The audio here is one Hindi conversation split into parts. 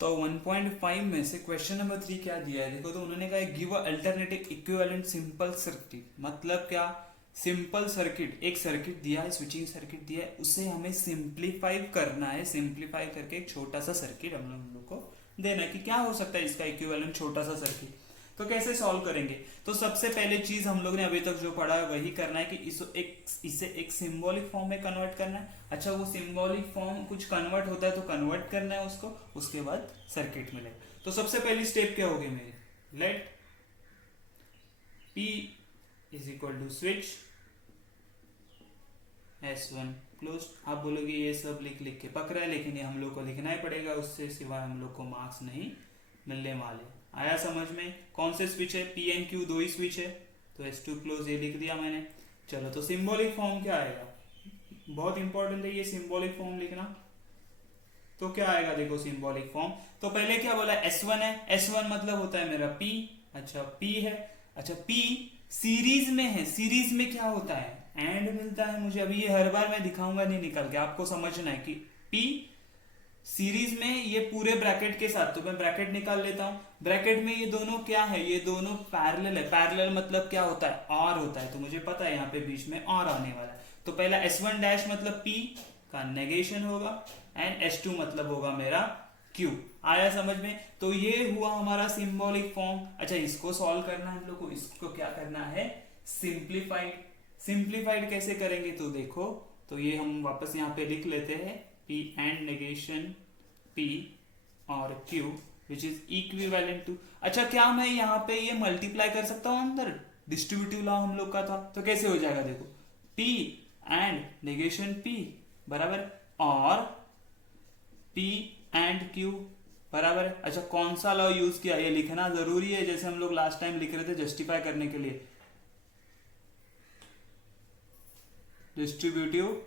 तो 1.5 में से क्वेश्चन नंबर 3 क्या दिया है देखो। तो उन्होंने कहा give a alternative equivalent simple circuit. मतलब क्या, सिंपल सर्किट, एक सर्किट दिया है, स्विचिंग सर्किट दिया है, उसे हमें सिंप्लीफाई करना है। सिंप्लीफाई करके एक छोटा सा सर्किट हम लोग को देना है कि क्या हो सकता है इसका इक्विवेलेंट छोटा सा सर्किट। तो कैसे सॉल्व करेंगे? तो सबसे पहले चीज हम लोग ने अभी तक जो पढ़ा है वही करना है कि इसे एक सिंबॉलिक फॉर्म में कन्वर्ट करना है। अच्छा, वो सिंबॉलिक फॉर्म कुछ कन्वर्ट होता है तो कन्वर्ट करना है उसको, उसके बाद सर्किट मिलेगा। तो सबसे पहली स्टेप क्या होगी मेरी, let P is equal to switch S1 close. आप बोलोगे ये सब लिख लिख के पक रहा है, लेकिन ये हम लोग को लिखना ही पड़ेगा, उससे सिवाय हम लोग को मार्क्स नहीं मिलने वाले। आया समझ में? कौन से स्विच है? P एंड Q दो ही स्विच है, तो S2 क्लोज ये लिख दिया मैंने। चलो, तो सिंबॉलिक फॉर्म क्या आएगा, बहुत इंपॉर्टेंट है ये सिंबॉलिक फॉर्म लिखना। तो क्या आएगा देखो सिंबॉलिक फॉर्म। तो पहले क्या बोला, S1 है, S1 मतलब होता है मेरा P। अच्छा, P है, अच्छा P सीरीज में है। सीरीज में क्या होता है, एंड मिलता है मुझे। अभी ये हर बार मैं दिखाऊंगा नहीं निकल के, आपको समझना है कि P सीरीज में ये पूरे ब्रैकेट के साथ। तो मैं ब्रैकेट निकाल लेता हूं। ब्रैकेट में ये दोनों क्या है, ये दोनों पैरेलल है। पैरेलल मतलब क्या होता है, और होता है। तो मुझे पता है यहाँ पे बीच में और आने वाला है। तो पहला S1 डैश मतलब P का नेगेशन होगा, एंड S2 मतलब होगा मेरा Q। आया समझ में? तो ये हुआ हमारा सिंबॉलिक फॉर्म। अच्छा, इसको सॉल्व करना है हम लोग को, इसको क्या करना है, सिंप्लीफाइड। सिंप्लीफाइड कैसे करेंगे तो देखो, तो ये हम वापस यहाँ पे लिख लेते हैं, P एंड नेगेशन P और Q which is equivalent to. अच्छा, क्या मैं यहाँ पे ये मल्टीप्लाई कर सकता हूँ अंदर? डिस्ट्रीब्यूटिव लॉ हम लोग का था, तो कैसे हो जाएगा देखो, P एंड नेगेशन P बराबर और P एंड Q बराबर। अच्छा, कौन सा लॉ यूज किया ये लिखना जरूरी है, जैसे हम लोग लास्ट टाइम लिख रहे थे जस्टिफाई करने के लिए, डिस्ट्रीब्यूटिव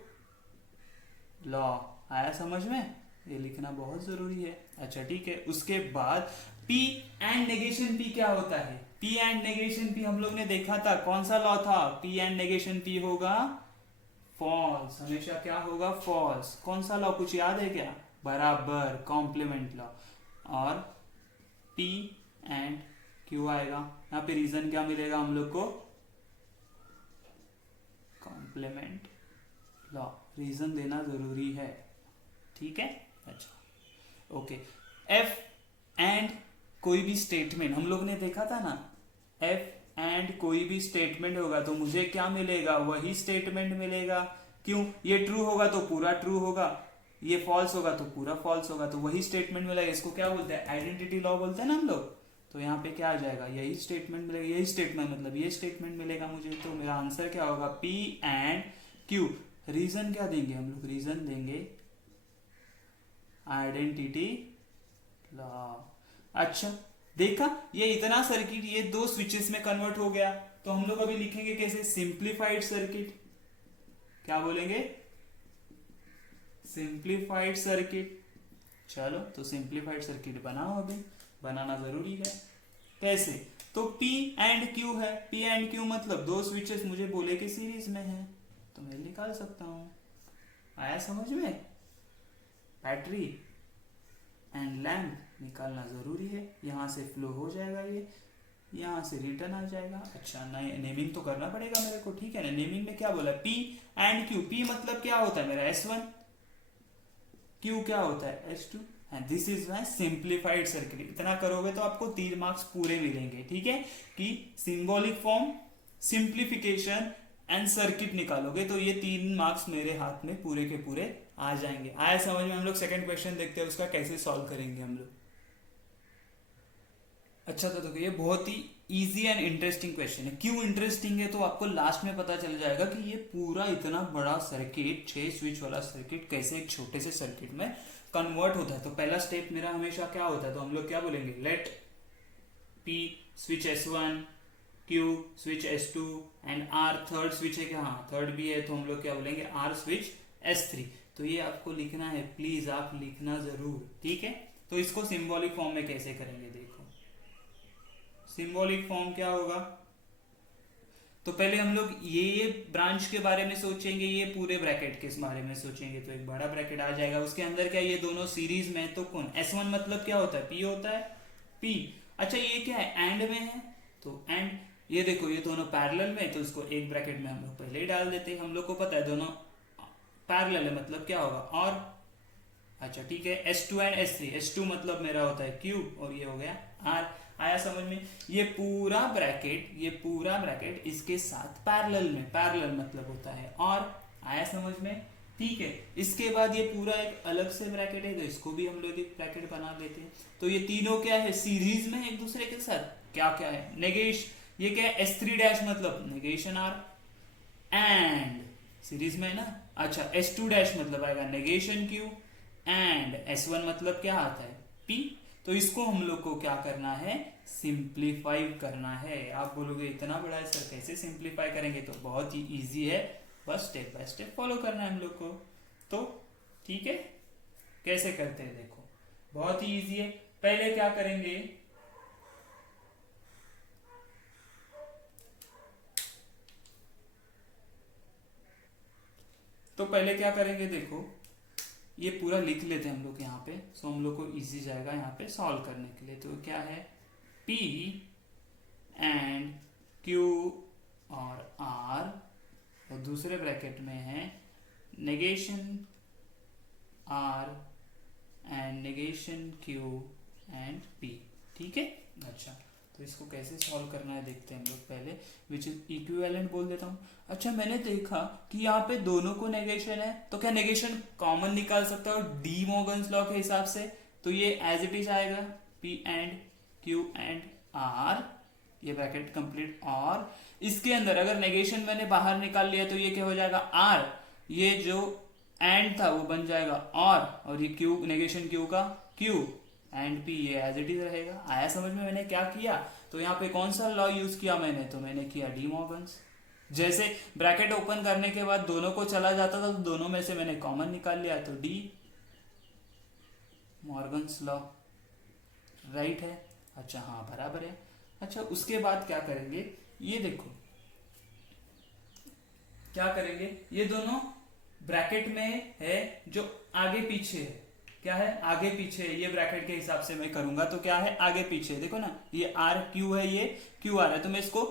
लॉ। आया समझ में? ये लिखना बहुत जरूरी है। अच्छा ठीक है, उसके बाद P एंड नेगेशन P क्या होता है? P एंड नेगेशन P हम लोग ने देखा था, कौन सा लॉ था? P एंड नेगेशन P होगा फॉल्स, हमेशा क्या होगा, फॉल्स। कौन सा लॉ, कुछ याद है क्या? बराबर, कॉम्प्लीमेंट लॉ। और P एंड Q आएगा, यहाँ पे रीजन क्या मिलेगा हम लोग को, कॉम्प्लीमेंट लॉ। रीजन देना जरूरी है, ठीक है। अच्छा ओके, एफ एंड कोई भी स्टेटमेंट हम लोग ने देखा था ना, एफ एंड कोई भी स्टेटमेंट होगा तो मुझे क्या मिलेगा, वही स्टेटमेंट मिलेगा। क्यों? ये ट्रू होगा तो पूरा ट्रू होगा, ये फॉल्स होगा तो पूरा फॉल्स होगा, तो वही स्टेटमेंट मिलेगा। इसको क्या बोलते हैं, आइडेंटिटी लॉ बोलते हैं ना हम लोग। तो यहाँ पे क्या आ जाएगा, यही स्टेटमेंट मिलेगा, यही स्टेटमेंट मतलब ये स्टेटमेंट मिलेगा मुझे। तो मेरा आंसर क्या होगा, P एंड Q। रीजन क्या देंगे हम लोग, रीजन देंगे आइडेंटिटी लॉ। अच्छा देखा, ये इतना सर्किट ये दो स्विचेस में कन्वर्ट हो गया। तो हम लोग अभी लिखेंगे कैसे, सिंप्लीफाइड सर्किट। क्या बोलेंगे, सिंप्लीफाइड सर्किट। चलो, तो सिंप्लीफाइड सर्किट बनाओ, अभी बनाना जरूरी है। कैसे? तो P एंड Q है, P एंड Q मतलब दो स्विचेस मुझे बोले कि सीरीज में है, तो मैं निकाल सकता हूं। आया समझ में? बैटरी एंड लैम्प निकालना जरूरी है, यहां से फ्लो हो जाएगा, ये यहां से रिटर्न आ जाएगा। अच्छा, नेमिंग तो करना पड़ेगा मेरे को, ठीक है ना। नेमिंग में क्या बोला, P एंड Q। P मतलब क्या होता है मेरा S1, Q क्या होता है S2, and this is my simplified circuit. इतना करोगे तो आपको 3 मार्क्स पूरे मिलेंगे, ठीक है। कि symbolic form, simplification and circuit निकालोगे तो ये 3 मार्क्स मेरे हाथ में पूरे के पूरे आ जाएंगे। आया समझ में? हम लोग सेकंड क्वेश्चन देखते हैं, उसका कैसे सॉल्व करेंगे हम लोग। अच्छा, तो देखो ये बहुत ही इजी एंड इंटरेस्टिंग क्वेश्चन है। क्यों इंटरेस्टिंग है तो आपको लास्ट में पता चल जाएगा कि ये पूरा इतना बड़ा सर्किट, 6 स्विच वाला सर्किट कैसे एक छोटे से सर्किट में कन्वर्ट होता है। तो पहला स्टेप मेरा हमेशा क्या होता है, तो हम लोग क्या बोलेंगे, let P switch S1, Q switch S2 and R third switch है क्या, हाँ थर्ड भी है, तो हम लोग क्या बोलेंगे, R स्विच S3। तो ये आपको लिखना है, प्लीज आप लिखना जरूर, ठीक है। तो इसको सिंबॉलिक फॉर्म में कैसे करेंगे देखो। सिंबॉलिक फॉर्म क्या होगा, तो पहले हम लोग ये ब्रांच के बारे में सोचेंगे, ये पूरे ब्रैकेट के बारे में सोचेंगे। तो एक बड़ा ब्रैकेट आ जाएगा, उसके अंदर क्या ये दोनों सीरीज में, तो कौन S1 मतलब क्या होता है, P होता है, P। अच्छा ये क्या है, एंड में है, तो एंड ये देखो ये दोनों पैरेलल में, तो इसको एक ब्रैकेट में हम लोग पहले ही डाल देते हैं। हम लोग को पता है दोनों पैरेलल है, मतलब क्या होगा और। अच्छा ठीक है, S2 एंड S3, S2 मतलब मेरा होता है Q और ये हो गया R। आया समझ में? ये पूरा ब्रैकेट इसके साथ पैरेलल में, पैरेलल मतलब होता है और। आया समझ में? ठीक है, इसके बाद ये पूरा एक अलग से ब्रैकेट है, तो इसको भी हम लोग एक ब्रैकेट बना देते हैं। तो ये तीनों क्या है, सीरीज में एक दूसरे के साथ। क्या क्या है, नेगेश, ये क्या है S3 डैश मतलब नेगेशन R, एंड सीरीज में है ना। अच्छा S2 डैश मतलब आएगा नेगेशन Q, एंड S1 मतलब क्या आता है P। तो इसको हम लोग को क्या करना है, सिंप्लीफाई करना है। आप बोलोगे इतना बड़ा है सर कैसे सिंप्लीफाई करेंगे, तो बहुत ही इजी है, बस स्टेप बाय स्टेप फॉलो करना है हम लोग को। तो ठीक है, कैसे करते हैं देखो, बहुत ही इजी है। पहले क्या करेंगे, तो पहले क्या करेंगे देखो, ये पूरा लिख लेते हैं हम लोग यहाँ पे, सो हम लोग को इजी जाएगा यहाँ पे सॉल्व करने के लिए। तो क्या है, P एंड Q और R, और दूसरे ब्रैकेट में है negation R and negation Q and P। ठीक है, अच्छा तो इसको कैसे सॉल्व करना है देखते हैं हम लोग पहले, विच इज इक्विवेलेंट बोल देता हूँ। अच्छा मैंने देखा कि यहाँ पे दोनों को नेगेशन है, तो क्या नेगेशन कॉमन निकाल सकता है डी मॉर्गन्स लॉ के हिसाब से, तो ये एज इट इज आएगा P and Q and R, ये ब्रैकेट कंप्लीट। और इसके अंदर अगर नेगेशन मैंने बाहर निकाल लिया तो ये क्या हो जाएगा R, ये जो एंड था वो बन जाएगा और ये Q, नेगेशन Q का Q एंड P, ये एज इट इज रहेगा। आया समझ में मैंने क्या किया? तो यहाँ पे कौन सा लॉ यूज किया मैंने, तो मैंने किया डी मॉर्गन्स। जैसे ब्रैकेट ओपन करने के बाद दोनों को चला जाता था, तो दोनों में से मैंने कॉमन निकाल लिया, तो डी मॉर्गन्स लॉ राइट है। अच्छा हाँ बराबर है। अच्छा उसके बाद क्या करेंगे, ये देखो क्या करेंगे, ये दोनों ब्रैकेट में है जो आगे पीछे है, क्या है आगे पीछे, ये ब्रैकेट के हिसाब से मैं करूंगा तो क्या है आगे पीछे, देखो ना ये आर क्यू है, ये क्यू आर है, तो मैं इसको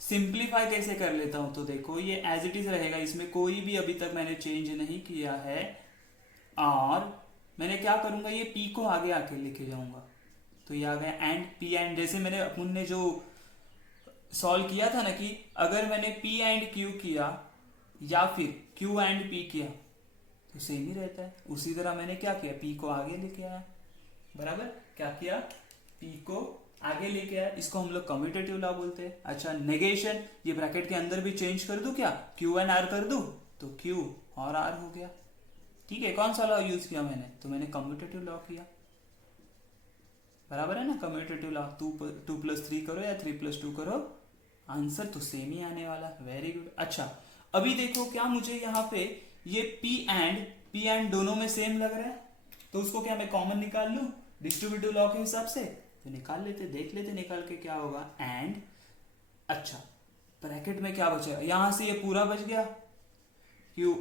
सिंप्लीफाई कैसे कर लेता हूं, तो देखो ये एज इट इज रहेगा, इसमें कोई भी अभी तक मैंने चेंज नहीं किया है। और मैंने क्या करूंगा, ये पी को आगे आके लेके जाऊंगा, तो ये आ गया एंड पी एंड, जैसे मैंने अपन ने जो सॉल्व किया था ना कि अगर मैंने पी एंड क्यू किया या फिर क्यू एंड पी किया तो सेम ही रहता है, उसी तरह मैंने क्या किया, पी को आगे लेके आया, बराबर क्या किया, पी को आगे लेके आया, इसको हम लोग कम्यूटेटिव लॉ बोलते हैं। अच्छा नेगेशन, ये ब्रैकेट के अंदर भी चेंज कर दूं क्या, क्यू एंड आर कर दूं, तो क्यू और आर हो गया। ठीक है, कौन सा लॉ यूज किया मैंने, तो मैंने कम्यूटेटिव लॉ किया, बराबर है ना, कम्यूटेटिव लॉ, 2+3 करो या 3+2 करो, आंसर तो सेम ही आने वाला, वेरी गुड। अच्छा अभी देखो क्या मुझे यहाँ पे ये P एंड दोनों में सेम लग रहा है, तो उसको क्या मैं कॉमन निकाल लूं डिस्ट्रीब्यूटिव लॉ के हिसाब से, तो निकाल लेते, देख लेते निकाल के क्या होगा एंड। अच्छा ब्रैकेट में क्या बचेगा, यहां से ये पूरा बच गया Q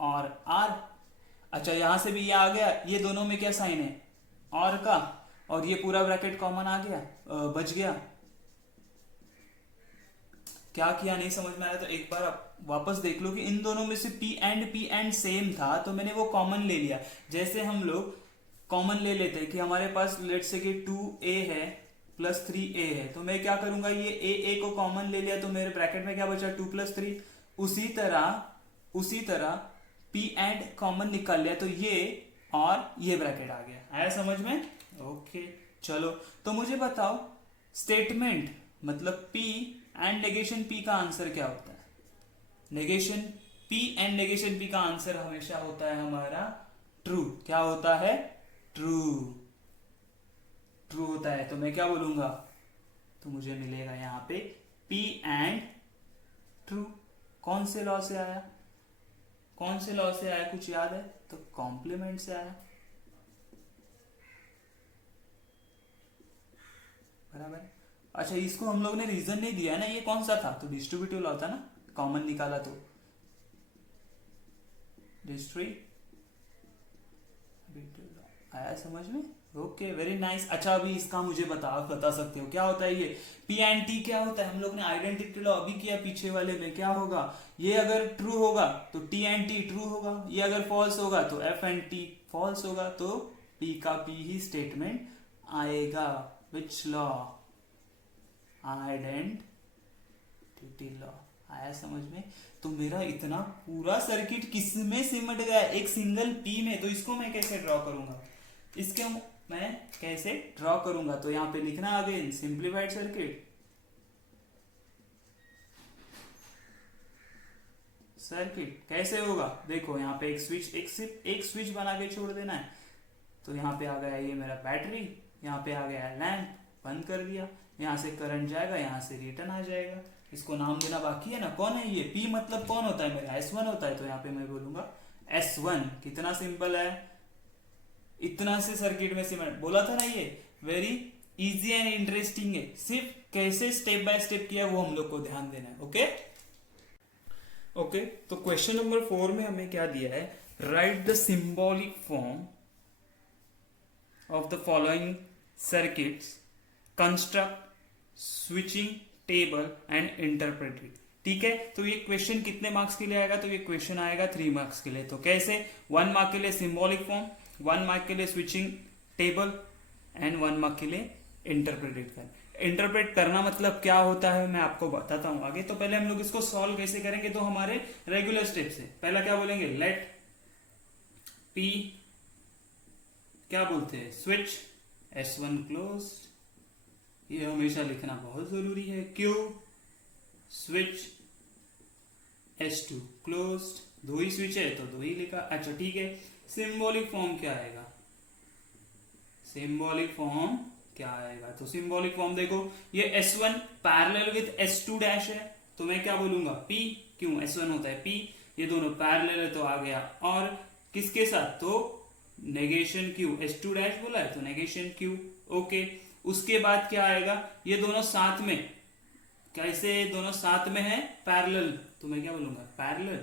और R। अच्छा यहां से भी ये आ गया, ये दोनों में क्या साइन है और का, और ये पूरा ब्रैकेट कॉमन आ गया, बच गया। क्या किया नहीं समझ में आया तो एक बार आप वापस देख लो कि इन दोनों में से P एंड सेम था, तो मैंने वो कॉमन ले लिया। जैसे हम लोग कॉमन ले लेते हैं कि हमारे पास लेट्स से कि 2a है प्लस 3a है, तो मैं क्या करूंगा, ये a को कॉमन ले लिया, तो मेरे ब्रैकेट में क्या बचा 2+3। उसी तरह P एंड कॉमन निकाल लिया, तो ये और ये ब्रैकेट आ गया। आया समझ में? ओके चलो, तो मुझे बताओ स्टेटमेंट मतलब P एंड नेगेशन P का आंसर क्या होता है, negation P and negation P का आंसर हमेशा होता है हमारा ट्रू। क्या होता है, ट्रू, ट्रू होता है। तो मैं क्या बोलूंगा, तो मुझे मिलेगा यहाँ पे P एंड ट्रू। कौन से लॉ से आया, कौन से लॉ से आया, कुछ याद है, तो कॉम्प्लीमेंट से आया, बराबर। अच्छा, इसको हम लोग ने रीजन नहीं दिया है ना, ये कौन सा था, तो डिस्ट्रीब्यूटिव लॉ था ना, कॉमन निकाला तो डिस्ट्रीब्यूटिव लॉ आया समझ में। Okay, very nice. अच्छा, अभी इसका मुझे बता सकते हो क्या होता है ये पी एंड टी, क्या होता है, हम लोग ने आइडेंटिटी लॉ अभी किया पीछे वाले में, क्या होगा, ये अगर ट्रू होगा तो टी एंड टी ट्रू होगा, ये अगर फॉल्स होगा तो एफ एंड टी फॉल्स होगा, तो पी का पी ही स्टेटमेंट आएगा। Which law, identity law. आया समझ में। तो मेरा इतना पूरा सर्किट किस में सिमट गया, एक सिंगल पी में। तो इसको मैं कैसे ड्रॉ करूंगा, इसके मैं कैसे ड्रॉ करूंगा, तो यहां पे लिखना अगेन सिंप्लीफाइड सर्किट। कैसे होगा, देखो यहाँ पे एक स्विच, एक स्विच बना के छोड़ देना है। तो यहाँ पे आ गया ये मेरा बैटरी, यहाँ पे आ गया लैंप, बंद कर दिया, यहाँ से करंट जाएगा, यहाँ से रिटर्न आ जाएगा। इसको नाम देना बाकी है ना, कौन है ये, P मतलब कौन होता है मेरा, S1 होता है। तो यहाँ पे मैं बोलूंगा S1। कितना सिंपल है, इतना से सर्किट में सिमट, बोला था ना ये वेरी इजी एंड इंटरेस्टिंग है। सिर्फ कैसे स्टेप बाय स्टेप किया वो हम लोग को ध्यान देना है। ओके, तो क्वेश्चन नंबर 4 में हमें क्या दिया है, right the symbolic form of the following circuits, construct switching table and interpret it। ठीक है, तो ये क्वेश्चन कितने मार्क्स के लिए आएगा, तो ये क्वेश्चन आएगा 3 मार्क्स के लिए। तो कैसे, 1 मार्क के लिए सिंबॉलिक फॉर्म, 1 मार्क के लिए स्विचिंग टेबल एंड 1 मार्क के लिए इंटरप्रेट करना मतलब क्या होता है मैं आपको बताता हूं आगे। तो पहले हम लोग इसको सॉल्व कैसे करेंगे, तो हमारे रेगुलर स्टेप से पहला क्या बोलेंगे, लेट पी, क्या बोलते हैं, स्विच S1 क्लोज, ये हमेशा लिखना बहुत जरूरी है। Q स्विच S2 क्लोज, 2 ही स्विच है तो 2 ही लिखा। अच्छा ठीक है, सिंबॉलिक फॉर्म क्या आएगा, तो सिंबॉलिक फॉर्म देखो, ये S1 parallel with S2 dash है, तो मैं क्या बोलूंगा P, क्यों S1 होता है P, ये दोनों पैरेलल है तो आ गया, और किसके साथ, तो नेगेशन Q, S2 डैश बोला है तो नेगेशन Q। ओके, उसके बाद क्या आएगा, ये दोनों साथ में, कैसे दोनों साथ में है, पैरेलल, तो मैं क्या बोलूंगा पैरेलल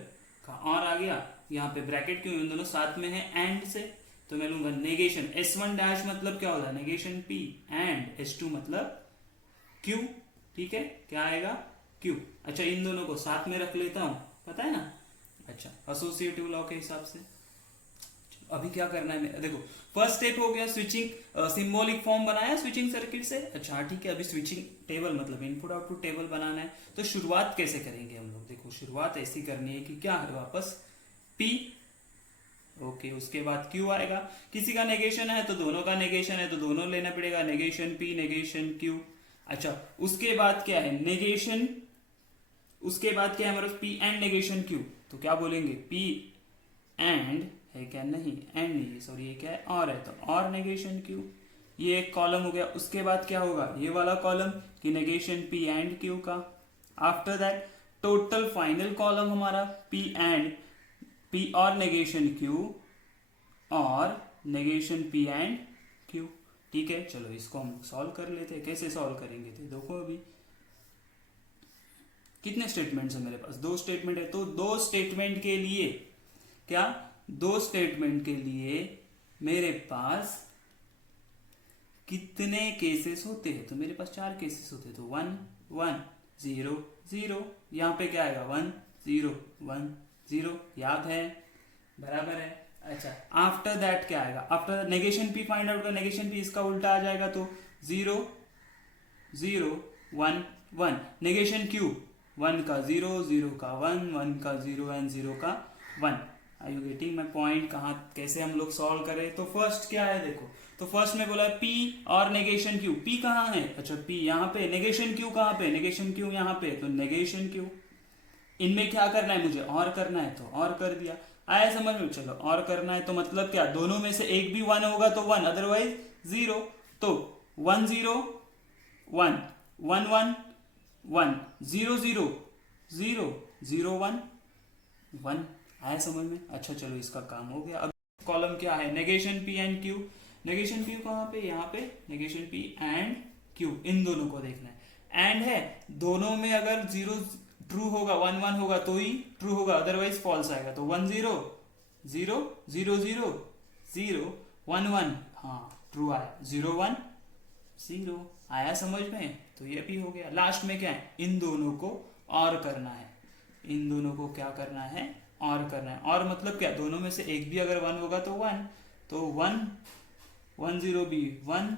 का, और आ गया यहाँ पे ब्रैकेट, क्यों, इन दोनों साथ में है एंड से, तो मैं लूंगा नेगेशन S1 डैश मतलब क्या होता है, नेगेशन P, एंड S2 मतलब Q। ठीक है, क्या आएगा Q। अच्छा, इन दोनों को साथ में रख लेता हूं, पता है ना। अच्छा, एसोसिएटिव लॉ के हिसाब से अभी क्या करना है, देखो फर्स्ट स्टेप हो गया स्विचिंग, सिंबॉलिक फॉर्म बनाया स्विचिंग सर्किट से। अच्छा ठीक है, अभी स्विचिंग टेबल मतलब इनपुट आउटपुट टेबल बनाना है। तो शुरुआत कैसे करेंगे हम लोग, देखो शुरुआत ऐसी करनी है कि क्या है, वापस P, ओके, उसके बाद Q आएगा, किसी का नेगेशन है तो दोनों का नेगेशन है तो दोनों लेना पड़ेगा, नेगेशन P नेगेशन Q। अच्छा, उसके बाद क्या है, नेगेशन, उसके बाद क्या है हमारे P एंड नेगेशन Q, तो क्या बोलेंगे P एंड है क्या, नहीं एंड नहीं, सॉरी ये क्या है, और है तो और नेगेशन Q। ये एक कॉलम हो गया। उसके बाद क्या होगा, ये वाला कॉलम कि नेगेशन P एंड Q का। After that total final column हमारा P एंड P और नेगेशन Q और नेगेशन P एंड Q। ठीक है, चलो इसको हम सॉल्व कर लेते हैं। कैसे सॉल्व करेंगे, तो देखो अभी कितने स्टेटमेंट्स है मेरे पास, 2 स्टेटमेंट है, तो 2 स्टेटमेंट के लिए क्या, 2 स्टेटमेंट के लिए मेरे पास कितने केसेस होते हैं, तो मेरे पास 4 केसेस होते हैं, तो 1 1 0 0, यहां पे क्या आएगा 1 0 1 0, याद है, बराबर है। अच्छा, आफ्टर दैट क्या आएगा, after negation P find out का, नेगेशन P इसका उल्टा आ जाएगा, तो 0 0 1 1, नेगेशन Q 1 का 0 0 का 1 1 का 0 एंड 0 का 1। Are you getting my point, कहाँ कैसे हम लोग सॉल्व करें। तो फर्स्ट क्या है, देखो तो फर्स्ट में बोला P और नेगेशन Q, P कहाँ है, अच्छा P यहाँ पे, नेगेशन Q कहाँ पे, नेगेशन Q यहाँ पे, तो नेगेशन Q। इनमें क्या करना है मुझे, और करना है तो और कर दिया। आया समझ में, चलो और करना है तो मतलब क्या, दोनों में से एक भी 1 होगा तो 1, अदरवाइज 0, तो 1 0 1 1 1 1 0 0 0 0 1 1। आया समझ में। अच्छा चलो इसका काम हो गया। अब कॉलम क्या है, negation P and Q, negation P कहाँ पे, यहाँ पे नेगेशन P एंड क्यू, इन दोनों को देखना है। एंड है, दोनों में अगर जीरो ट्रू होगा, 1 1 होगा तो ही ट्रू होगा, अदरवाइज फॉल्स आएगा। तो 1 0 0 0 0 0 1 1, हाँ ट्रू आया। 0 1 0 आया समझ में? तो ये भी हो गया। लास्ट में क्या है, इन दोनों को और करना है, इन दोनों को क्या करना है, और करना है। और मतलब क्या, दोनों में से एक भी अगर 1 होगा तो 1, तो 1 1 0 भी 1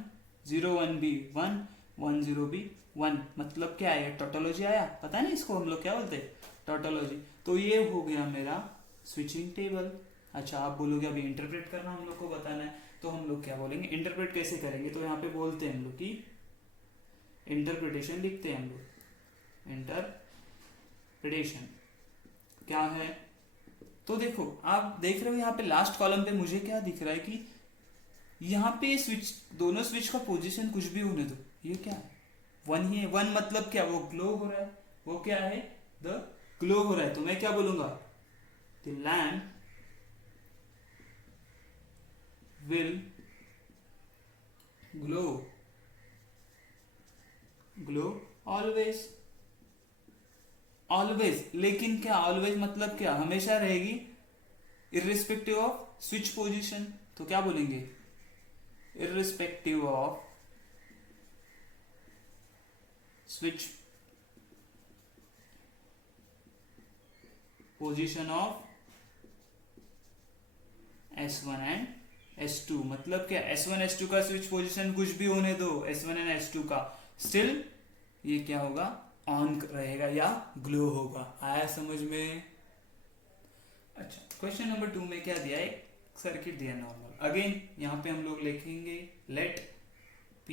0 1 भी 1 1 0 भी 1, मतलब क्या है, टोटोलॉजी आया। पता नहीं इसको हम लोग क्या बोलते हैं, टोटोलॉजी। तो ये हो गया मेरा स्विचिंग टेबल। अच्छा, आप बोलोगे अभी इंटरप्रेट करना हम लोग को बताना है, तो हम लोग क्या बोलेंगे, इंटरप्रेट कैसे करेंगे। तो यहाँ पे बोलते हैं हम लोग की इंटरप्रिटेशन लिखते हैं हम लोग। इंटरप्रिटेशन क्या है, तो देखो आप देख रहे हो यहाँ पे लास्ट कॉलम पे मुझे क्या दिख रहा है कि यहाँ पे स्विच, दोनों स्विच का पोजीशन कुछ भी होने दो, ये क्या है, 1 ही है। 1 मतलब क्या, वो ग्लो हो रहा है, वो क्या है, द ग्लो हो रहा है। तो मैं क्या बोलूंगा, the lamp will glow always, always. लेकिन क्या ऑलवेज मतलब क्या, हमेशा रहेगी, इर्रिस्पेक्टिव ऑफ स्विच पोजीशन। तो क्या बोलेंगे, irrespective off switch position of S1 and S2। मतलब क्या, S1 S2 का स्विच पोजीशन कुछ भी होने दो, S1 एंड S2 का, स्टिल ये क्या होगा, ऑन रहेगा या ग्लो होगा। आया समझ में? अच्छा, क्वेश्चन नंबर 2 में क्या दिया, एक सर्किट दिया नॉर्मल। अगेन यहाँ पे हम लोग लिखेंगे लेट P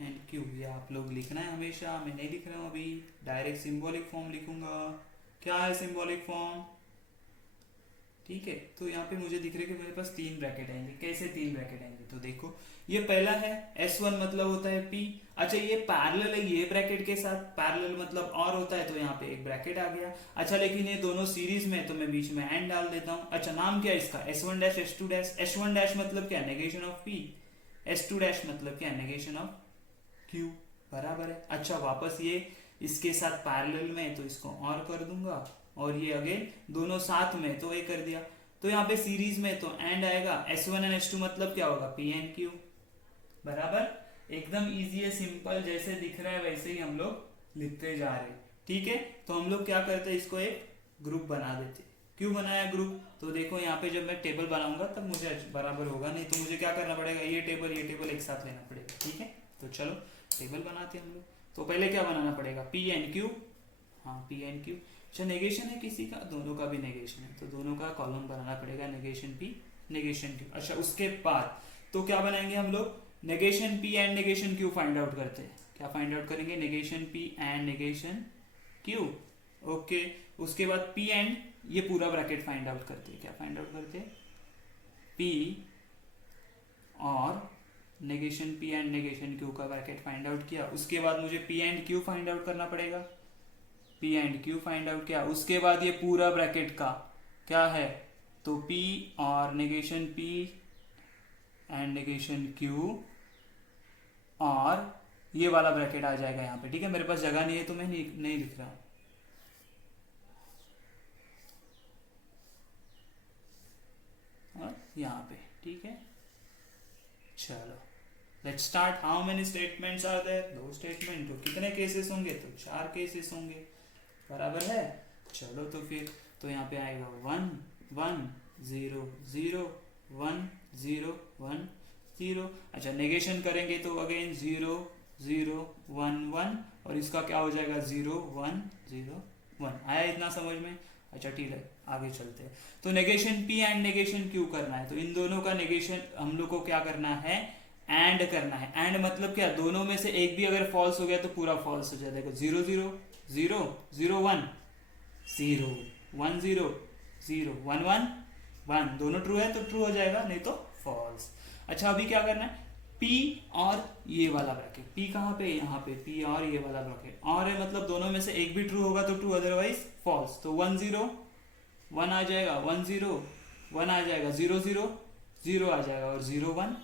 एंड Q। ये आप लोग लिखना है हमेशा, मैं नहीं लिख रहा हूँ अभी, डायरेक्ट सिंबॉलिक फॉर्म लिखूंगा। क्या है सिंबॉलिक फॉर्म, ठीक है। तो यहाँ पे मुझे दिख रहा है कि मेरे पास 3 ब्रैकेट आएंगे। कैसे 3 ब्रैकेट आएंगे, तो देखो ये पहला है S1 मतलब होता है P। अच्छा, ये पैरेलल है ये ब्रैकेट के साथ, पैरेलल मतलब और होता है, तो यहाँ पे एक ब्रैकेट आ गया। अच्छा, लेकिन ये दोनों सीरीज में, तो मैं बीच में एंड डाल देता हूँ। अच्छा, नाम क्या है इसका, S1 dash S2 dash. S1 dash मतलब क्या, negation of P। S2 dash मतलब क्या, नेगेशन ऑफ Q, बराबर है। अच्छा, वापस ये इसके साथ पैरेलल में, तो इसको और कर दूंगा, और ये अगेन दोनों साथ में, तो ये कर दिया। तो यहाँ पे सीरीज में तो एंड आएगा। S1 एंड S2 मतलब क्या होगा, P एंड Q, बराबर। एकदम इजी है, सिंपल, जैसे दिख रहा है वैसे ही हम लोग लिखते जा रहे हैं, ठीक है। तो हम लोग क्या करते हैं, इसको एक ग्रुप बना देते। क्यों बनाया ग्रुप, तो देखो यहाँ पे जब मैं टेबल बनाऊंगा तब मुझे बराबर होगा, नहीं तो मुझे क्या करना पड़ेगा, ये टेबल एक साथ लेना पड़ेगा, ठीक है। तो चलो टेबल बनाते हैं हम लोग। तो पहले क्या बनाना पड़ेगा, P एंड Q, हाँ P एंड Q। अच्छा, नेगेशन है किसी का, दोनों का भी नेगेशन है, तो दोनों का कॉलम बनाना पड़ेगा, नेगेशन P नेगेशन Q। अच्छा, उसके बाद तो क्या बनाएंगे हम लोग, negation P and negation Q find out करते हैं। क्या फाइंड आउट करेंगे, negation P and negation Q, okay. उसके बाद P एंड ये पूरा ब्रैकेट फाइंड आउट करते हैं। क्या फाइंड आउट करते हैं, P और negation P and negation Q का ब्रैकेट फाइंड आउट किया। उसके बाद मुझे P and Q find out करना पड़ेगा, P and Q find out किया। उसके बाद ये पूरा ब्रैकेट का क्या है, तो P और negation P and negation Q, और ये वाला ब्रैकेट आ जाएगा यहाँ पे, ठीक है। मेरे पास जगह नहीं है तो मैं नहीं लिख रहा हूँ, और यहाँ पे, ठीक है। चलो let's start. How many statements are there, 2 statement. तो कितने केसेस होंगे, तो 4 केसेस होंगे, बराबर है। चलो तो फिर, तो यहाँ पे आएगा 1 1 0 0 1 0 1 0। अच्छा, नेगेशन करेंगे तो अगेन 0 0 1 1, और इसका क्या हो जाएगा, 0 1 0 1। आया इतना समझ में? अच्छा ठीक है, आगे चलते हैं। तो negation P and negation Q करना है, तो इन दोनों का नेगेशन हम लोग को क्या करना है, एंड करना है। एंड मतलब क्या, दोनों में से एक भी अगर फॉल्स हो गया तो पूरा फॉल्स हो जाएगा। देखो 0 0 0 0 1 0 1 0 0 1 1 1, दोनों ट्रू है तो ट्रू हो जाएगा, नहीं तो फॉल्स। अच्छा, अभी क्या करना है, P और ये वाला ब्रैकेट, P कहाँ पे, यहाँ पे, P और ये वाला ब्रैकेट, और है मतलब दोनों में से एक भी ट्रू होगा तो ट्रू, अदरवाइज फॉल्स। तो 1 0 1 आ जाएगा, 1 0 1 आ जाएगा, 0 0 0 आ जाएगा, और 0 1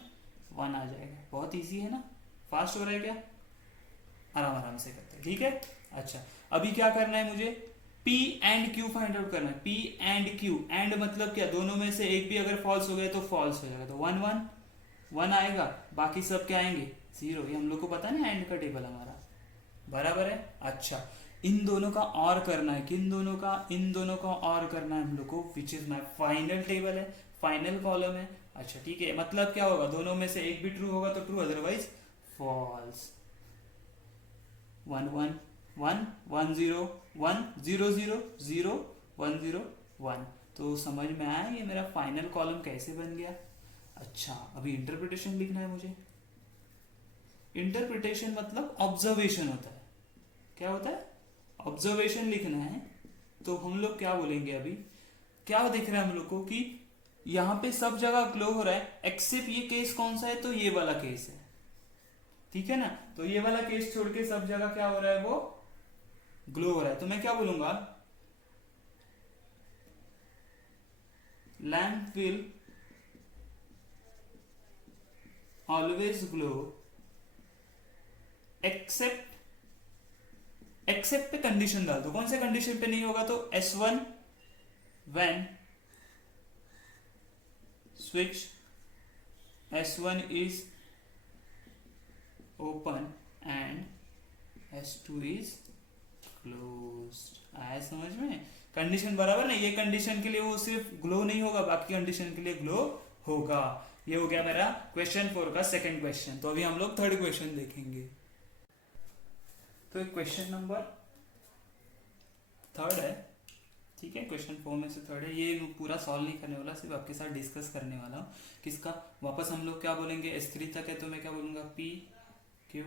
1 आ जाएगा। बहुत इजी है ना, फास्ट हो रहा है क्या? आराम आराम से करते हैं, ठीक है। अच्छा, अभी क्या करना है मुझे, P and Q find out करना है। P एंड Q, एंड मतलब क्या, दोनों में से एक भी अगर फॉल्स हो गया तो फॉल्स हो जाएगा, तो 1 1 1 आएगा, बाकी सब क्या आएंगे 0। ये हम लोग को पता है ना एंड का टेबल हमारा, बराबर है। अच्छा, इन दोनों का और करना है, किन दोनों का, इन दोनों का और करना है हम लोग को, which is my final table है, फाइनल कॉलम है। अच्छा ठीक है, मतलब क्या होगा, दोनों में से एक भी ट्रू होगा तो ट्रू, अदरवाइज फॉल्स। 1 1 1 1 0 1 0 0 0 1 0 1। तो समझ में आया ये मेरा फाइनल कॉलम कैसे बन गया। अच्छा, अभी इंटरप्रिटेशन लिखना है मुझे। इंटरप्रिटेशन मतलब ऑब्जर्वेशन होता है। क्या होता है, ऑब्जर्वेशन लिखना है। तो हम लोग क्या बोलेंगे, अभी क्या दिख रहा है हम लोग को कि यहाँ पे सब जगह ग्लो हो रहा है, एक्सेप्ट ये केस कौन सा है, तो ये वाला केस है, ठीक है ना। तो ये वाला केस छोड़ के सब जगह क्या हो रहा है, वो ग्लो हो रहा है। तो मैं क्या बोलूंगा, lamp will always glow except, except पे कंडीशन डाल दो, कौन से कंडीशन पे नहीं होगा, तो S1 when switch S1 is open and S2 is closed। आया समझ में, कंडीशन बराबर ना, ये कंडीशन के लिए वो सिर्फ ग्लो नहीं होगा, बाकी कंडीशन के लिए ग्लो होगा। ये हो गया मेरा क्वेश्चन 4 का सेकंड क्वेश्चन। तो अभी हम लोग थर्ड क्वेश्चन देखेंगे। तो क्वेश्चन नंबर थर्ड है, ठीक है, क्वेश्चन 4 में से थर्ड है। ये पूरा सॉल्व नहीं करने वाला, सिर्फ आपके साथ डिस्कस करने वाला हूँ। किसका, वापस हम लोग क्या बोलेंगे, S3 तक है, तो मैं क्या बोलूंगा, P Q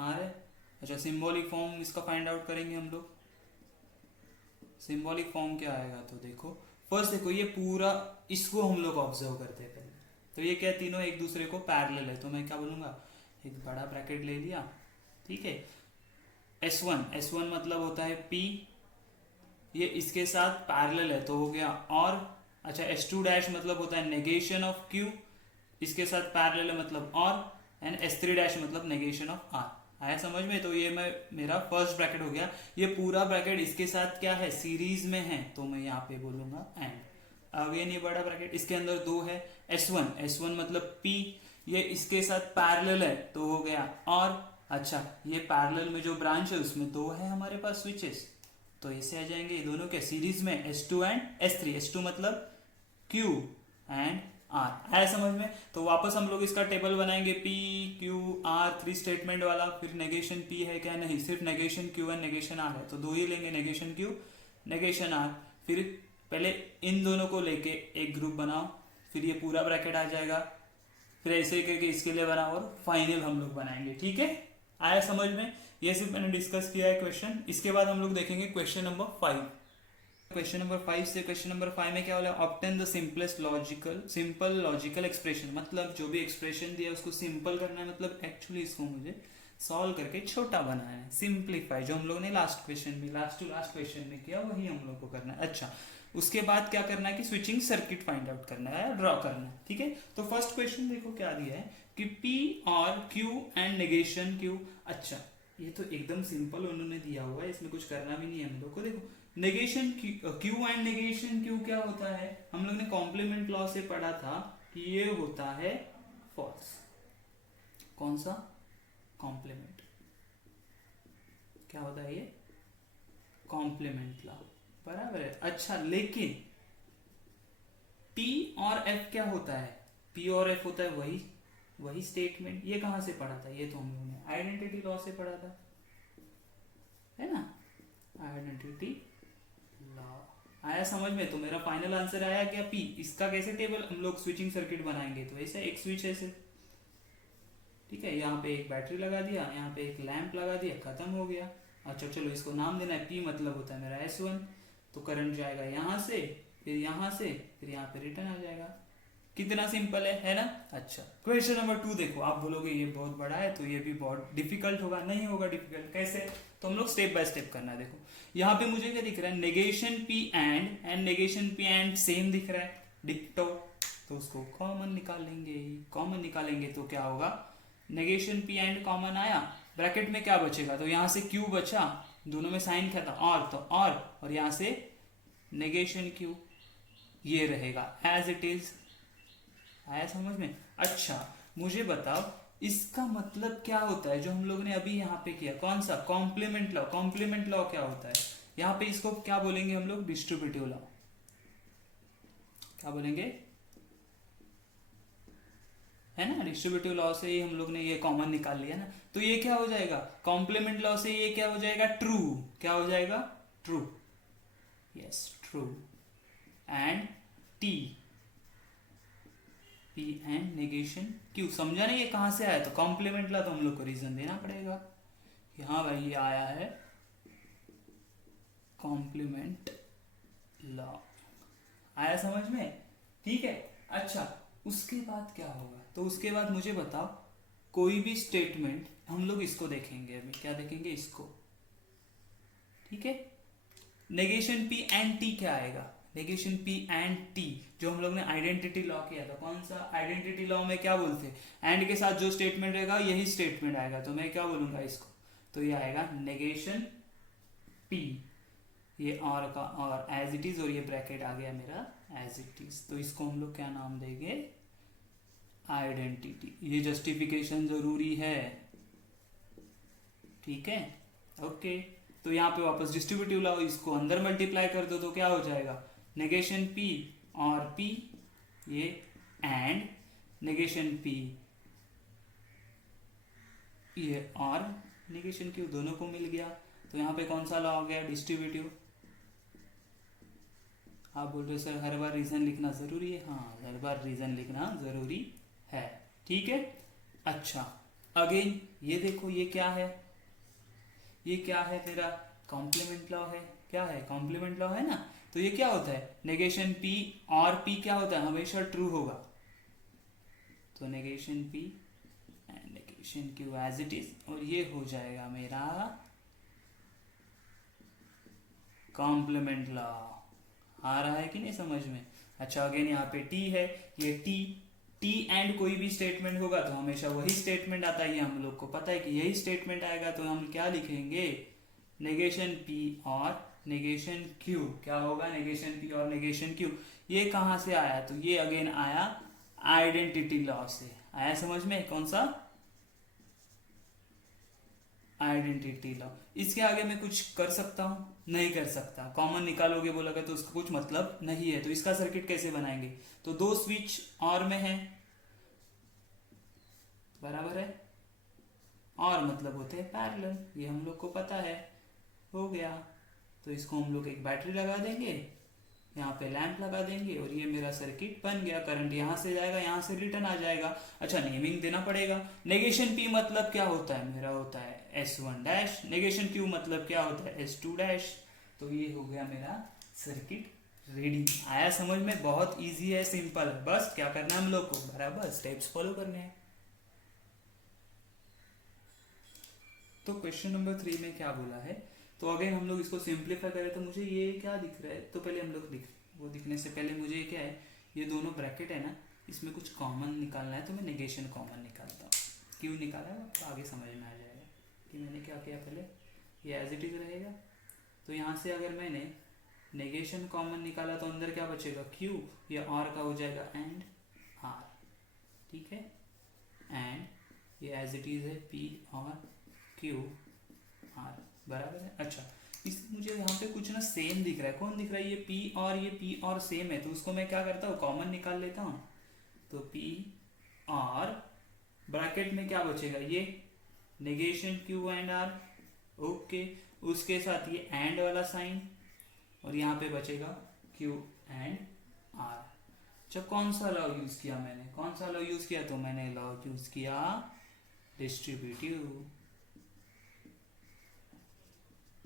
R है। अच्छा, सिंबॉलिक फॉर्म इसका फाइंड आउट करेंगे हम लोग। सिंबॉलिक फॉर्म क्या आएगा, तो देखो फर्स्ट देखो, ये पूरा इसको हम लोग ऑब्जर्व करते हैं पहले। तो ये क्या, तीनों एक दूसरे को पैरेलल है, तो मैं क्या बोलूंगा, एक बड़ा ब्रैकेट ले लिया, ठीक है। S1 मतलब होता है P, ये इसके साथ पैरेलल है तो हो गया और। अच्छा, S2 डैश मतलब होता है नेगेशन ऑफ Q, इसके साथ पैरेलल है मतलब और, एंड S3 डैश मतलब नेगेशन ऑफ R। आया समझ में। तो ये मैं मेरा फर्स्ट ब्रैकेट हो गया। ये पूरा ब्रैकेट इसके साथ क्या है, सीरीज में है, तो मैं यहाँ पे बोलूंगा एंड। अगेन ये बड़ा ब्रैकेट, इसके अंदर दो है, S1 मतलब P, ये इसके साथ पैरेलल है तो हो गया और। अच्छा, ये पैरेलल में जो ब्रांच है उसमें दो है हमारे पास स्विचेस, तो इसे आ जाएंगे ये दोनों के सीरीज में, S2 एंड S3। S2 मतलब Q एंड R। आया समझ में। तो वापस हम लोग इसका टेबल बनाएंगे, P Q R 3 स्टेटमेंट वाला। फिर नेगेशन P है क्या, नहीं, सिर्फ negation Q and negation R है, तो दो ही लेंगे, नेगेशन Q नेगेशन R। फिर पहले इन दोनों को लेके एक ग्रुप बनाओ, फिर ये पूरा ब्रैकेट आ जाएगा, फिर ऐसे करके इसके लिए बनाओ और फाइनल हम लोग बनाएंगे, ठीक है। आया समझ में। ये सिर्फ मैंने डिस्कस किया है क्वेश्चन। इसके बाद हम लोग देखेंगे क्वेश्चन नंबर 5। क्वेश्चन नंबर 5 से क्वेश्चन नंबर 5 में क्या बोला, obtain the simple logical expression. मतलब जो भी एक्सप्रेशन दिया उसको सिंपल करना है, मतलब एक्चुअली इसको मुझे सॉल्व करके छोटा बनाना है, सिंप्लीफाई, जो हम लोग ने लास्ट क्वेश्चन में, लास्ट टू लास्ट क्वेश्चन में किया, वही हम लोग को करना है। अच्छा, उसके बाद क्या करना है कि स्विचिंग सर्किट फाइंड आउट करना है, ड्रॉ करना है, ठीक है। तो फर्स्ट क्वेश्चन देखो क्या दिया है कि P और Q एंड नेगेशन Q। अच्छा, ये तो एकदम सिंपल उन्होंने दिया हुआ है, इसमें कुछ करना भी नहीं है हम लोग को। देखो negation Q and negation Q क्या होता है, हम लोग ने कॉम्प्लीमेंट लॉ से पढ़ा था कि ये होता है फॉल्स। कौन सा, कॉम्प्लीमेंट, क्या होता है ये, कॉम्प्लीमेंट लॉ, बराबर है। अच्छा, लेकिन P और F क्या होता है, P और F होता है वही स्टेटमेंट। ये कहां से पढ़ा था, ये तो हम लोगों ने आइडेंटिटी लॉ से पढ़ा था, है ना, आइडेंटिटी लॉ। आया समझ में। तो मेरा फाइनल आंसर आया क्या, P। इसका कैसे टेबल हम लोग स्विचिंग सर्किट बनाएंगे, तो ऐसे एक स्विच ऐसे, ठीक है, यहाँ पे एक बैटरी लगा दिया, यहाँ पे एक लैंप लगा दिया, खत्म हो गया। अच्छा चलो, इसको नाम देना है, P मतलब होता है मेरा S1, तो करंट जाएगा यहाँ से, फिर यहाँ से, फिर यहाँ पे रिटर्न आ जाएगा। कितना सिंपल है ना। अच्छा, क्वेश्चन नंबर 2 देखो। आप बोलोगे ये बहुत बड़ा है तो ये भी बहुत डिफिकल्ट होगा, नहीं होगा डिफिकल्ट। कैसे, तो हम लोग स्टेप बाय स्टेप करना है। देखो यहाँ पे मुझे क्या दिख रहा है, negation P and negation P and same दिख रहा है, डिक्टो, तो उसको कॉमन निकालेंगे। कॉमन निकालेंगे तो क्या होगा, नेगेशन P एंड कॉमन आया, ब्रैकेट में क्या बचेगा, तो यहाँ से क्यू बचा, दोनों में साइन क्या था और, तो और यहाँ से नेगेशन क्यू, ये रहेगा एज इट इज। आया समझ में? अच्छा मुझे बताओ इसका मतलब क्या होता है जो हम लोग ने अभी यहाँ पे किया, कौन सा, कॉम्प्लीमेंट लॉ। कॉम्प्लीमेंट लॉ क्या होता है, यहाँ पे इसको क्या बोलेंगे हम लोग, डिस्ट्रीब्यूटिव लॉ। क्या बोलेंगे, है ना, डिस्ट्रीब्यूटिव लॉ से ही हम लोग ने ये कॉमन निकाल लिया ना, तो ये क्या हो जाएगा, कॉम्प्लीमेंट लॉ से ये क्या हो जाएगा, ट्रू। क्या हो जाएगा, true, yes true. And T, P and negation Q. समझा नहीं ये कहां से आया, तो कॉम्प्लीमेंट लॉ तो हम लोग को रीजन देना पड़ेगा कि हाँ भाई ये आया है कॉम्प्लीमेंट लॉ। आया समझ में? ठीक है। अच्छा उसके बाद क्या होगा, तो उसके बाद मुझे बताओ कोई भी स्टेटमेंट, हम लोग इसको देखेंगे अभी, क्या देखेंगे, इसको, ठीक है। नेगेशन पी एंड टी क्या आएगा, नेगेशन पी एंड टी, जो हम लोग ने आइडेंटिटी लॉ किया था, कौन सा, आइडेंटिटी लॉ में क्या बोलते हैं, एंड के साथ जो स्टेटमेंट रहेगा यही स्टेटमेंट आएगा, तो मैं क्या बोलूंगा इसको, तो ये आएगा नेगेशन पी, ये और का और एज इट इज, और ये ब्रैकेट आ गया मेरा एज इट इज, तो इसको हम लोग क्या नाम देंगे, आइडेंटिटी। ये जस्टिफिकेशन जरूरी है, ठीक है, ओके। तो यहाँ पे वापस डिस्ट्रीब्यूटिव लाओ, इसको अंदर मल्टीप्लाई कर दो तो क्या हो जाएगा, नेगेशन पी और पी, ये एंड नेगेशन पी, ये और नेगेशन क्यू, दोनों को मिल गया, तो यहाँ पे कौन सा लॉ हो गया, डिस्ट्रीब्यूटिव। आप बोल रहे सर हर बार रीजन लिखना जरूरी है, हाँ हर बार रीजन लिखना जरूरी है, ठीक है। अच्छा अगेन ये देखो ये क्या है, ये क्या है तेरा, कॉम्प्लीमेंट लॉ है, क्या है, कॉम्प्लीमेंट लॉ है ना, तो ये क्या होता है, नेगेशन पी और पी क्या होता है, हमेशा ट्रू होगा, तो negation P and negation Q as it is, और ये हो जाएगा मेरा कॉम्प्लीमेंट लॉ। आ रहा है कि नहीं समझ में? अच्छा अगेन यहाँ पे टी है, ये टी एंड कोई भी स्टेटमेंट होगा तो हमेशा वही स्टेटमेंट आता है, ये हम लोग को पता है कि यही स्टेटमेंट आएगा, तो हम क्या लिखेंगे, नेगेशन पी और नेगेशन क्यू। क्या होगा, नेगेशन पी और नेगेशन क्यू। ये कहां से आया, तो ये अगेन आया आइडेंटिटी लॉ से। आया समझ में, कौन सा, आइडेंटिटी लॉ। इसके आगे मैं कुछ कर सकता हूं, नहीं कर सकता, कॉमन निकालोगे बोलोगे तो उसका कुछ मतलब नहीं है, तो इसका सर्किट कैसे बनाएंगे, तो दो स्विच और में है, बराबर है, और मतलब होते हैं पैरेलल, ये हम लोग को पता है, हो गया। तो इसको हम लोग एक बैटरी लगा देंगे, यहाँ पे लैंप लगा देंगे, और ये मेरा सर्किट बन गया, करंट यहाँ से जाएगा, यहाँ से रिटर्न आ जाएगा। अच्छा नेमिंग देना पड़ेगा, नेगेशन पी मतलब क्या होता है, मेरा होता है S1 डैश, नेगेशन क्यू मतलब क्या होता है S2 डैश, तो ये हो गया मेरा सर्किट रेडी। आया समझ में, बहुत इजी है, सिंपल है, बस क्या करना है हम लोग को, बराबर स्टेप्स फॉलो करने हैं। तो क्वेश्चन नंबर 3 में क्या बोला है, तो अगेन हम लोग इसको सिंप्लीफाई करें, तो मुझे ये क्या दिख रहा है, तो पहले हम लोग वो दिखने से पहले मुझे क्या है, ये दोनों ब्रैकेट है ना, इसमें कुछ कॉमन निकालना है, तो मैं नेगेशन कॉमन निकालता हूँ। क्यों निकाला है तो आगे समझ में आ जाएगा कि मैंने क्या किया, पहले ये एज इट इज रहेगा, तो यहाँ से अगर मैंने नेगेशन कॉमन निकाला तो अंदर क्या बचेगा, क्यू, ये आर का हो जाएगा एंड आर, ठीक है, एंड ये एज इट इज है पी और क्यू आर, बराबर है। अच्छा इस मुझे यहाँ पे कुछ ना सेम दिख रहा है, कौन दिख रहा है, ये पी और सेम है, तो उसको मैं क्या करता हूँ, कॉमन निकाल लेता हूँ, तो पी और ब्रैकेट में क्या बचेगा, ये negation Q and R, okay, उसके साथ ये एंड वाला साइन, और यहाँ पे बचेगा क्यू एंड आर। अच्छा कौन सा लॉ यूज किया मैंने, कौन सा लॉ यूज किया, तो मैंने लॉ यूज किया डिस्ट्रीब्यूटिव,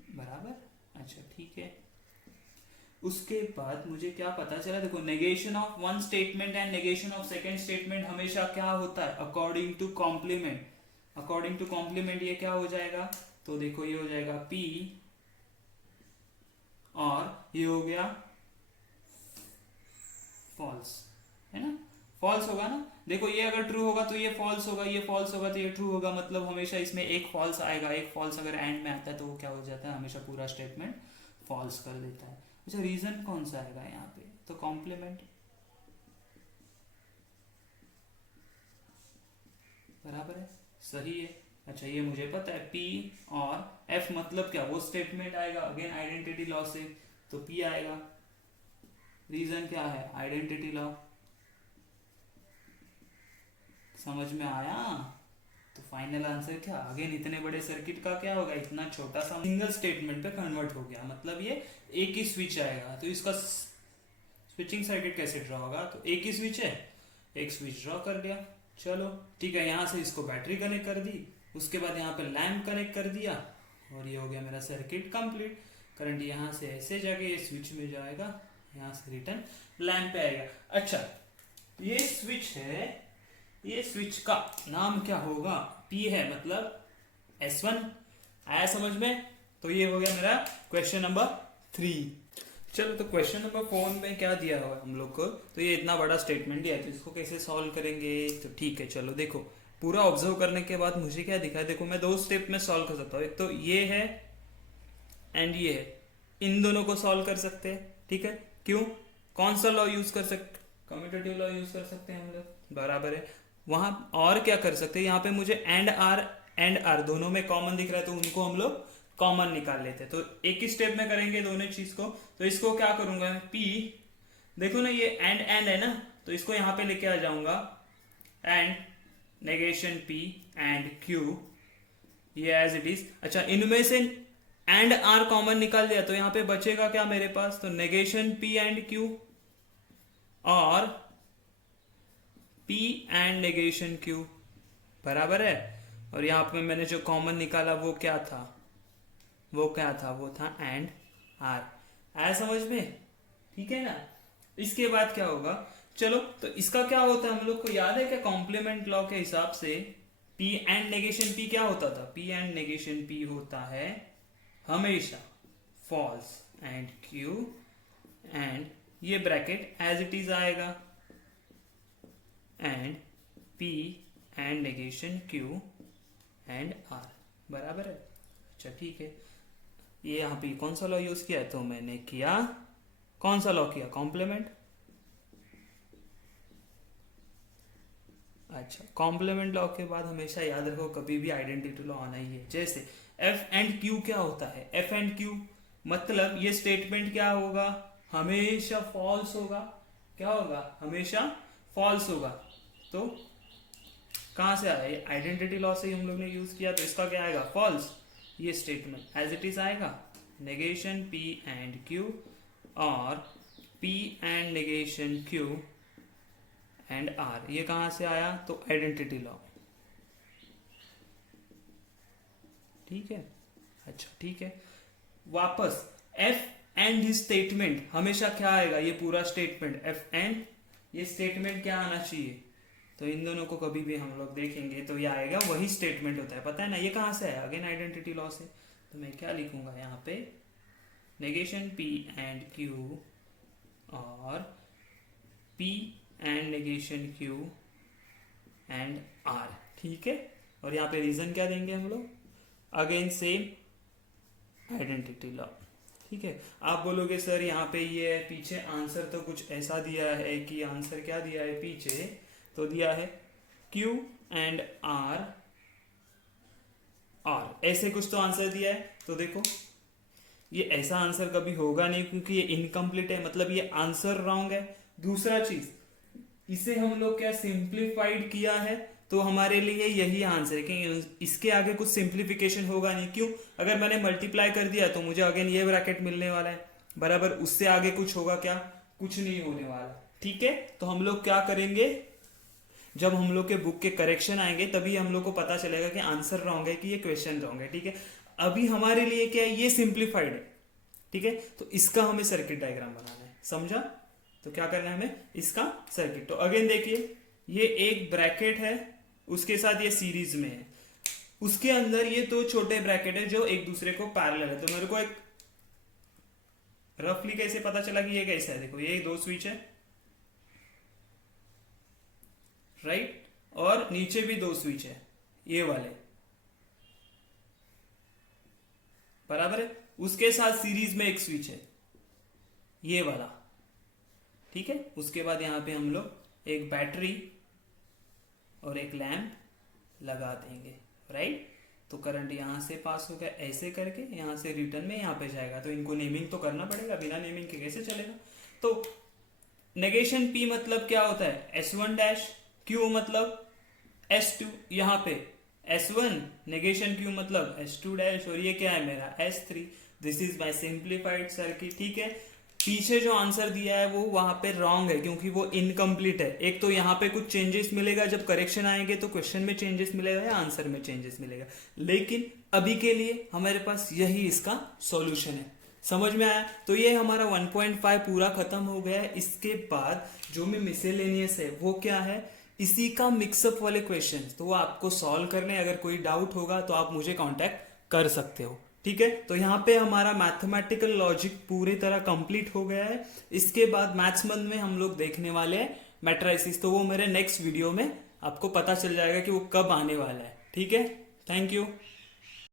बराबर। अच्छा ठीक है, उसके बाद मुझे क्या पता चला, देखो negation of one statement and negation of second statement हमेशा क्या होता है, according to complement. According to complement ये क्या हो जाएगा, तो देखो ये हो जाएगा P और ये हो गया फॉल्स, है ना, फॉल्स होगा ना। देखो ये अगर ट्रू होगा तो ये फॉल्स होगा, ये फॉल्स होगा तो ये ट्रू होगा, मतलब हमेशा इसमें एक फॉल्स आएगा। एक फॉल्स अगर एंड में आता है तो वो क्या हो जाता है, हमेशा पूरा स्टेटमेंट फॉल्स कर देता है। अच्छा रीजन कौन सा आएगा यहाँ पे, तो कॉम्प्लीमेंट, बराबर है, सही है। अच्छा ये मुझे पता है, P और F मतलब क्या, वो स्टेटमेंट आएगा अगेन आइडेंटिटी लॉ से, तो P आएगा। रीजन क्या है, आइडेंटिटी लॉ। समझ में आया। तो फाइनल आंसर क्या, अगेन इतने बड़े सर्किट का क्या होगा, इतना छोटा सा सिंगल स्टेटमेंट पे कन्वर्ट हो गया, मतलब ये एक ही स्विच आएगा। तो इसका स्विचिंग सर्किट कैसे ड्रॉ होगा, तो एक ही स्विच है, एक स्विच ड्रॉ कर दिया। चलो ठीक है, यहाँ से इसको बैटरी कनेक्ट कर दी, उसके बाद यहाँ पे लैम्प कनेक्ट कर दिया, और ये हो गया मेरा सर्किट कंप्लीट। करंट यहाँ से ऐसे जाके ये स्विच में जाएगा, यहाँ से रिटर्न लैम्प पे आएगा। अच्छा ये स्विच है, ये स्विच का नाम क्या होगा, P है मतलब S1। आया समझ में। तो ये हो गया मेरा क्वेश्चन नंबर 3। चलो तो क्वेश्चन नंबर 4 में क्या दिया होगा हम लोग को, तो ये इतना बड़ा स्टेटमेंट दिया है, तो इसको कैसे सॉल्व करेंगे। तो ठीक है चलो देखो, पूरा ऑब्जर्व करने के बाद मुझे क्या दिखा है, देखो मैं 2 स्टेप में सॉल्व कर सकता हूँ। एक तो ये है एंड ये है, इन दोनों को सॉल्व कर सकते हैं। ठीक है, क्यों, कौन सा लॉ यूज कर सकते, कम्यूटेटिव लॉ यूज कर सकते हैं हम लोग, बराबर है। वहां और क्या कर सकते हैं, यहाँ पे मुझे एंड आर दोनों में कॉमन दिख रहा है, तो उनको हम लोग कॉमन निकाल लेते हैं। तो एक ही स्टेप में करेंगे दोनों चीज को। तो इसको क्या करूंगा मैं, P, देखो ना ये एंड है ना, तो इसको यहाँ पे लेके आ जाऊंगा, and negation P and Q, ये एज इट इज। अच्छा इनमें से एंड आर कॉमन निकाल दिया, तो यहाँ पे बचेगा क्या मेरे पास, तो नेगेशन P एंड Q और P एंड नेगेशन Q, बराबर है। और यहाँ पे मैंने जो कॉमन निकाला वो क्या था, वो था एंड आर। आया समझ में, ठीक है ना। इसके बाद क्या होगा, चलो तो इसका क्या होता है, हम लोग को याद है क्या, कॉम्प्लीमेंट लॉ के हिसाब से P एंड नेगेशन P क्या होता था, P एंड नेगेशन P होता है हमेशा फॉल्स एंड Q एंड ये ब्रैकेट एज इट इज आएगा, and P and negation Q and R, बराबर है। अच्छा ठीक है, ये यहाँ पे कौन सा लॉ यूज किया है, तो मैंने किया कौन सा लॉ किया, कॉम्प्लीमेंट। अच्छा कॉम्प्लीमेंट लॉ के बाद हमेशा याद रखो कभी भी आइडेंटिटी लॉ आना ही है। जैसे F एंड Q क्या होता है, F एंड Q मतलब ये स्टेटमेंट क्या होगा, हमेशा फॉल्स होगा। क्या होगा, हमेशा फॉल्स होगा। तो कहां से आया, आइडेंटिटी लॉ से ही हम लोग ने यूज किया, तो इसका क्या आएगा, फॉल्स। ये स्टेटमेंट एज इट इज आएगा, नेगेशन P एंड Q और P and negation Q and R, ये कहां से आया, तो आइडेंटिटी लॉ। ठीक है, अच्छा ठीक है, वापस F एंड दिस स्टेटमेंट हमेशा क्या आएगा, ये पूरा स्टेटमेंट F एंड ये स्टेटमेंट क्या आना चाहिए, तो इन दोनों को कभी भी हम लोग देखेंगे तो ये आएगा, वही स्टेटमेंट होता है, पता है ना। ये कहां से आया, अगेन आइडेंटिटी लॉ से। तो मैं क्या लिखूंगा यहाँ पे, नेगेशन P एंड Q और P and negation Q and R, ठीक है। और यहाँ पे रीजन क्या देंगे हम लोग, अगेन सेम आइडेंटिटी लॉ, ठीक है। आप बोलोगे सर यहाँ पे ये पीछे आंसर तो कुछ ऐसा दिया है कि आंसर क्या दिया है पीछे, तो दिया है Q एंड R, ऐसे कुछ तो आंसर दिया है। तो देखो ये ऐसा आंसर कभी होगा नहीं, क्योंकि ये इनकम्प्लीट है, मतलब ये आंसर रॉन्ग है। दूसरा चीज, इसे हम लोग क्या सिंप्लीफाइड किया है, तो हमारे लिए यही आंसर है कि इसके आगे कुछ सिंप्लीफिकेशन होगा नहीं। क्यों, अगर मैंने मल्टीप्लाई कर दिया तो मुझे अगेन ये ब्रैकेट मिलने वाला है, बराबर। उससे आगे कुछ होगा क्या, कुछ नहीं होने वाला, ठीक है। तो हम लोग क्या करेंगे, जब हम लोग के बुक के करेक्शन आएंगे तभी हम लोग को पता चलेगा कि आंसर रॉन्ग है कि ये क्वेश्चन रॉन्ग है, ठीक है। अभी हमारे लिए क्या है, ये सिंप्लीफाइड है, ठीक है। तो इसका हमें सर्किट डायग्राम बनाना है, समझा। तो क्या करना है हमें, इसका सर्किट। तो अगेन देखिए, ये एक ब्रैकेट है, उसके साथ ये सीरीज में है, उसके अंदर ये दो छोटे ब्रैकेट है जो एक दूसरे को पैरेलल है। तो मेरे को एक रफली कैसे पता चला कि ये कैसा है, देखो ये दो स्विच है, राइट, और नीचे भी 2 स्विच है, ये वाले, बराबर है। उसके साथ सीरीज में एक स्विच है, ये वाला, ठीक है। उसके बाद यहां पे हम लोग एक बैटरी और एक लैंप लगा देंगे, राइट। तो करंट यहां से पास होगा ऐसे करके, यहां से रिटर्न में यहां पे जाएगा। तो इनको नेमिंग तो करना पड़ेगा, बिना नेमिंग के कैसे चलेगा। तो नेगेशन P मतलब क्या होता है, S1 डैश, Q मतलब S2, यहाँ पे S1 नेगेशन Q मतलब S2 डैश, और ये क्या है मेरा S3। This is my simplified circuit, ठीक है। पीछे जो आंसर दिया है वो वहां पे रॉन्ग है, क्योंकि वो इनकम्प्लीट है। एक तो यहाँ पे कुछ चेंजेस मिलेगा, जब करेक्शन आएंगे तो क्वेश्चन में चेंजेस मिलेगा या आंसर में चेंजेस मिलेगा, लेकिन अभी के लिए हमारे पास यही इसका सॉल्यूशन है। समझ में आया। तो ये हमारा 1.5 पूरा खत्म हो गया है। इसके बाद जो में मिसलेनियस है वो क्या है, इसी का मिक्सअप वाले क्वेश्चंस, तो वो आपको सॉल्व करने, अगर कोई डाउट होगा तो आप मुझे कांटेक्ट कर सकते हो, ठीक है। तो यहाँ पे हमारा मैथमेटिकल लॉजिक पूरी तरह कंप्लीट हो गया है। इसके बाद मैथ्स मंथ में हम लोग देखने वाले हैं मैट्राइसिस, तो वो मेरे नेक्स्ट वीडियो में आपको पता चल जाएगा कि वो कब आने वाला है, ठीक है। Thank you.